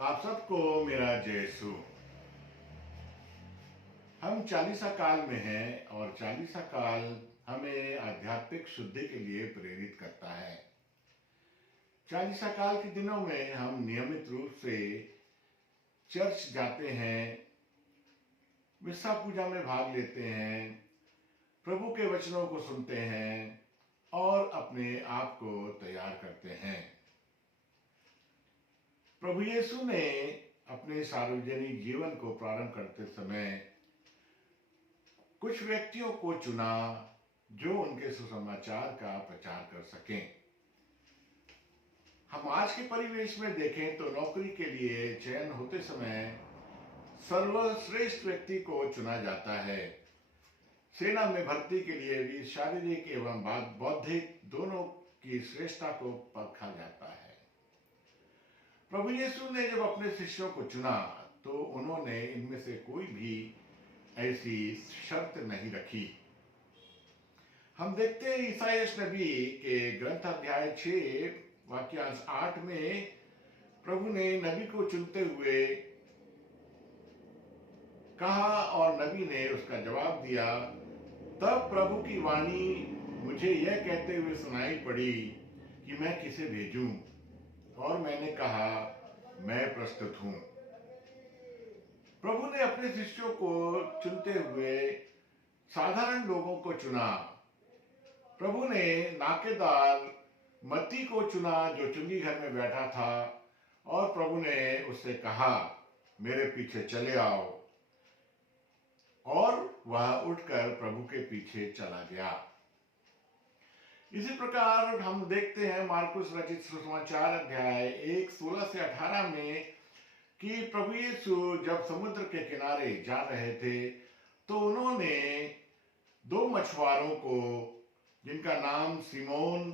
आप सबको मेरा जय यीशु। हम चालीसा काल में हैं और चालीसा काल हमें आध्यात्मिक शुद्धि के लिए प्रेरित करता है। चालीसा काल के दिनों में हम नियमित रूप से चर्च जाते हैं, मिस्सा पूजा में भाग लेते हैं, प्रभु के वचनों को सुनते हैं और अपने आप को तैयार करते हैं। प्रभु यीशु ने अपने सार्वजनिक जीवन को प्रारंभ करते समय कुछ व्यक्तियों को चुना जो उनके सुसमाचार का प्रचार कर सकें। हम आज के परिवेश में देखें तो नौकरी के लिए चयन होते समय सर्वश्रेष्ठ व्यक्ति को चुना जाता है। सेना में भर्ती के लिए भी शारीरिक एवं बौद्धिक दोनों की श्रेष्ठता को परखा जाता है। प्रभु यीशु ने जब अपने शिष्यों को चुना तो उन्होंने इनमें से कोई भी ऐसी शर्त नहीं रखी। हम देखते हैं ईसायास नबी के ग्रंथ अध्याय 6 वाक्यांश 8 में प्रभु ने नबी को चुनते हुए कहा और नबी ने उसका जवाब दिया। तब प्रभु की वाणी मुझे यह कहते हुए सुनाई पड़ी कि मैं किसे भेजूं, और मैंने कहा मैं प्रस्तुत हूं। प्रभु ने अपने शिष्यों को चुनते हुए साधारण लोगों को चुना। प्रभु ने नाकेदार मत्ती को चुना जो चुंगी घर में बैठा था, और प्रभु ने उससे कहा मेरे पीछे चले आओ, और वह उठकर प्रभु के पीछे चला गया। इसी प्रकार हम देखते हैं मार्कुस रचित सुसमाचार अध्याय 1 16 से 18 में कि प्रभु यीशु जब समुद्र के किनारे जा रहे थे तो उन्होंने दो मछुआरों को, जिनका नाम सिमोन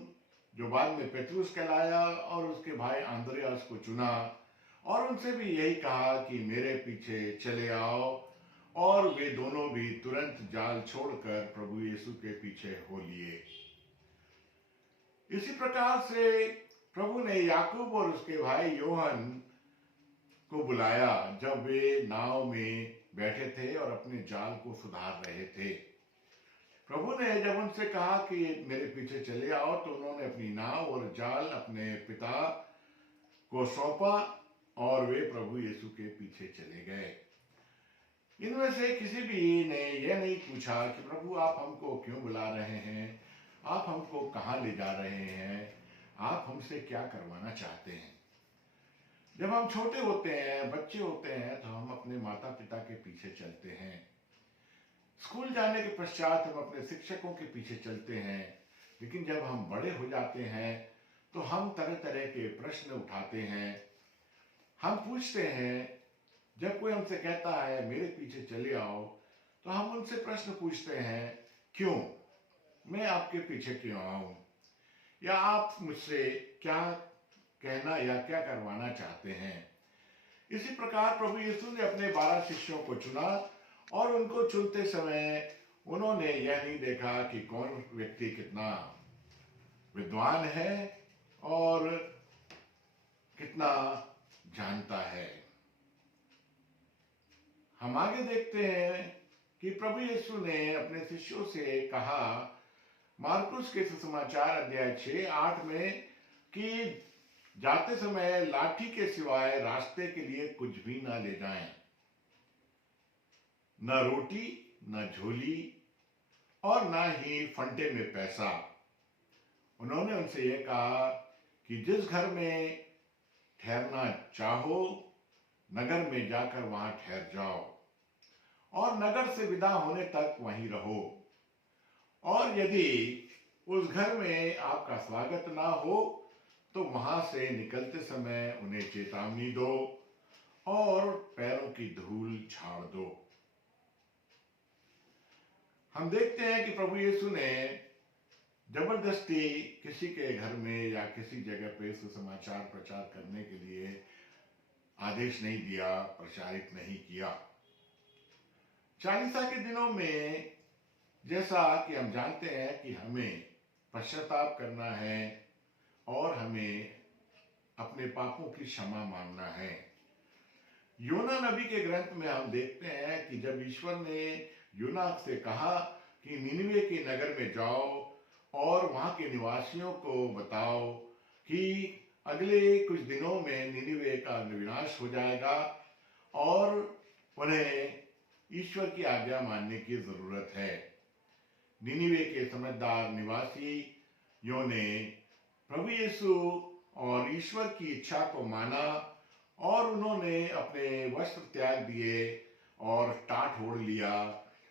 जो बाद में पेतरुस कहलाया और उसके भाई आंद्रियास को चुना, और उनसे भी यही कहा कि मेरे पीछे चले आओ, और वे दोनों भी तुरंत जाल छोड़कर प्रभु यीशु के पीछे हो लिए। इसी प्रकार से प्रभु ने याकूब और उसके भाई योहन को बुलाया जब वे नाव में बैठे थे और अपने जाल को सुधार रहे थे। प्रभु ने जब उनसे कहा कि मेरे पीछे चले आओ तो उन्होंने अपनी नाव और जाल अपने पिता को सौंपा और वे प्रभु यीशु के पीछे चले गए। इनमें से किसी भी ने यह नहीं पूछा कि प्रभु आप हमको क्यों बुला रहे हैं, आप हमको कहाँ ले जा रहे हैं, आप हमसे क्या करवाना चाहते हैं। जब हम छोटे होते हैं, बच्चे होते हैं, तो हम अपने माता पिता के पीछे चलते हैं। स्कूल जाने के पश्चात हम अपने शिक्षकों के पीछे चलते हैं। लेकिन जब हम बड़े हो जाते हैं तो हम तरह तरह के प्रश्न उठाते हैं। हम पूछते हैं, जब कोई हमसे कहता है मेरे पीछे चले आओ, तो हम उनसे प्रश्न पूछते हैं, क्यों, मैं आपके पीछे क्यों आऊं, या आप मुझसे क्या कहना या क्या करवाना चाहते हैं। इसी प्रकार प्रभु यीशु ने अपने 12 शिष्यों को चुना, और उनको चुनते समय उन्होंने यह नहीं देखा कि कौन व्यक्ति कितना विद्वान है और कितना जानता है। हम आगे देखते हैं कि प्रभु यीशु ने अपने शिष्यों से कहा मार्कुस के सुसमाचार अध्याय 6 8 में कि जाते समय लाठी के सिवाय रास्ते के लिए कुछ भी ना ले जाएं, न रोटी, न झोली, और ना ही फंटे में पैसा। उन्होंने उनसे यह कहा कि जिस घर में ठहरना चाहो नगर में जाकर वहां ठहर जाओ, और नगर से विदा होने तक वहीं रहो, और यदि उस घर में आपका स्वागत ना हो तो वहां से निकलते समय उन्हें चेतावनी दो और पैरों की धूल झाड़ दो। हम देखते हैं कि प्रभु यीशु ने जबरदस्ती किसी के घर में या किसी जगह पे सुसमाचार प्रचार करने के लिए आदेश नहीं दिया, प्रचारित नहीं किया। चालीसा के दिनों में जैसा कि हम जानते हैं कि हमें पश्चाताप करना है और हमें अपने पापों की क्षमा मांगना है। योना नबी के ग्रंथ में हम देखते हैं कि जब ईश्वर ने योना से कहा कि निनिवे के नगर में जाओ और वहां के निवासियों को बताओ कि अगले कुछ दिनों में निनिवे का विनाश हो जाएगा और उन्हें ईश्वर की आज्ञा मानने की जरूरत है। निनिवे के समझदार निवासियों ने प्रभु यीशु और ईश्वर की इच्छा को माना और उन्होंने अपने वस्त्र त्याग दिए और टाट ओढ़ लिया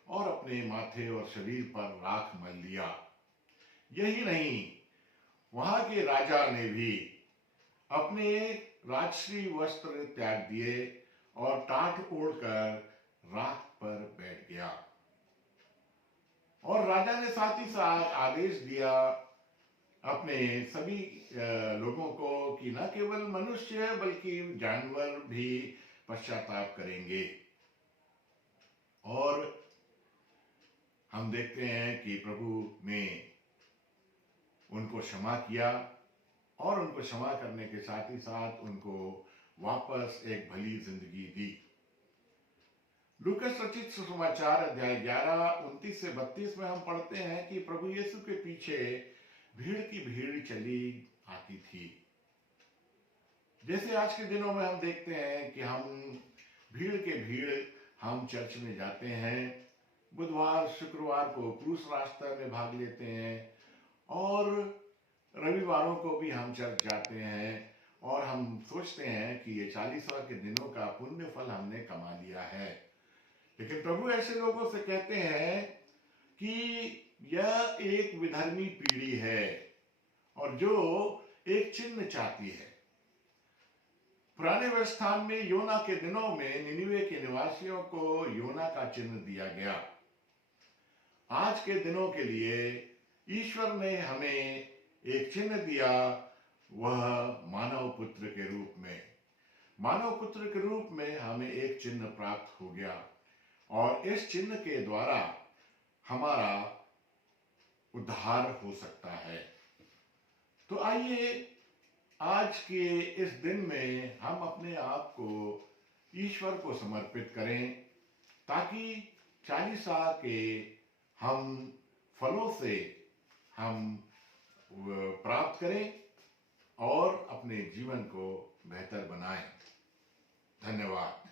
और अपने माथे और शरीर पर राख मल लिया। यही नहीं, वहां के राजा ने भी अपने राजश्री वस्त्र त्याग दिए और टाट ओढ़कर राख पर बैठ गया। और राजा ने साथ ही साथ आदेश दिया अपने सभी लोगों को कि न केवल मनुष्य बल्कि जानवर भी पश्चाताप करेंगे। और हम देखते हैं कि प्रभु ने उनको क्षमा किया और उनको क्षमा करने के साथ ही साथ उनको वापस एक भली जिंदगी दी। लूकस रचित सुसमाचार अध्याय 11:29-32 में हम पढ़ते हैं कि प्रभु यीशु के पीछे भीड़ की भीड़ चली आती थी। जैसे आज के दिनों में हम देखते हैं कि हम भीड़ के भीड़ हम चर्च में जाते हैं, बुधवार शुक्रवार को क्रूस रास्ता में भाग लेते हैं और रविवारों को भी हम चर्च जाते हैं और हम सोचते हैं कि ये 40वां के दिनों का पुण्य फल हमने कमा लिया है। लेकिन प्रभु ऐसे लोगों से कहते हैं कि यह एक विधर्मी पीढ़ी है और जो एक चिन्ह चाहती है। पुराने व्यवस्थान में योना के दिनों में निनिवे के निवासियों को योना का चिन्ह दिया गया। आज के दिनों के लिए ईश्वर ने हमें एक चिन्ह दिया, वह मानव पुत्र के रूप में। मानव पुत्र के रूप में हमें एक चिन्ह प्राप्त हो गया और इस चिन्ह के द्वारा हमारा उद्धार हो सकता है। तो आइए आज के इस दिन में हम अपने आप को ईश्वर को समर्पित करें ताकि 40 के हम फलों से हम प्राप्त करें और अपने जीवन को बेहतर बनाएं। धन्यवाद।